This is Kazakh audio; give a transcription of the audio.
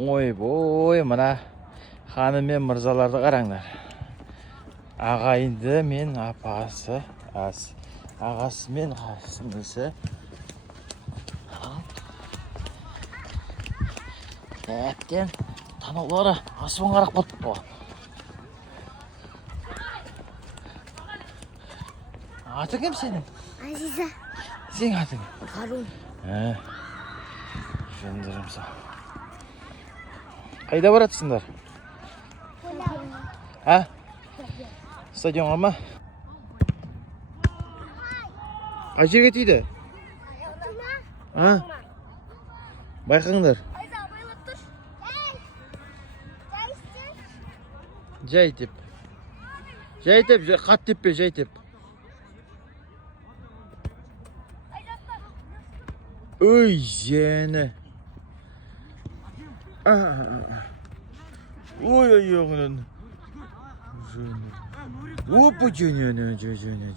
Ойбой, мына ханым мен мырзаларды қараңдар. Ағайынды мен апасы, ағасы мен сіңлісі. Әптен танаулары асуын қарақ болып болған. Атың кім сенің? Азиза. Сен атың? Харун. Жандырымса. Қайда баратсыңдар? Стадионға ма? Қай жерге тиді? Байқаңдар. Жай теп. Қат теппе, жай теп. Ой, жені. Ой, аяғынан. Опа, жені.